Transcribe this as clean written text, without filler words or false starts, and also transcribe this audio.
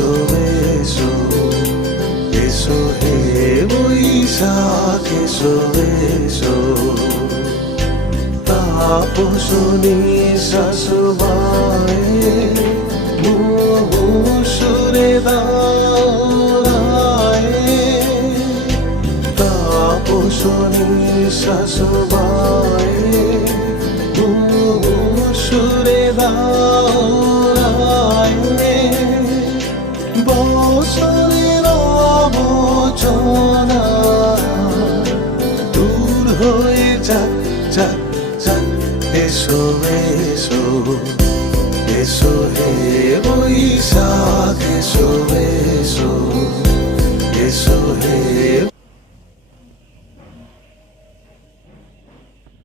এসো এসো এসো হে বৈশাখ এসো এসো তাপসনী শাশুবায়ে সুরে দাঁড়ায়ে তাপসনী শাশুবায়ে সুরে দাঁড়ায়ে বছরের আবচনা দূর হয়ে যাক যাক যাক এসো এসো এসো হে বৈশাখ এসো এসো এসো হে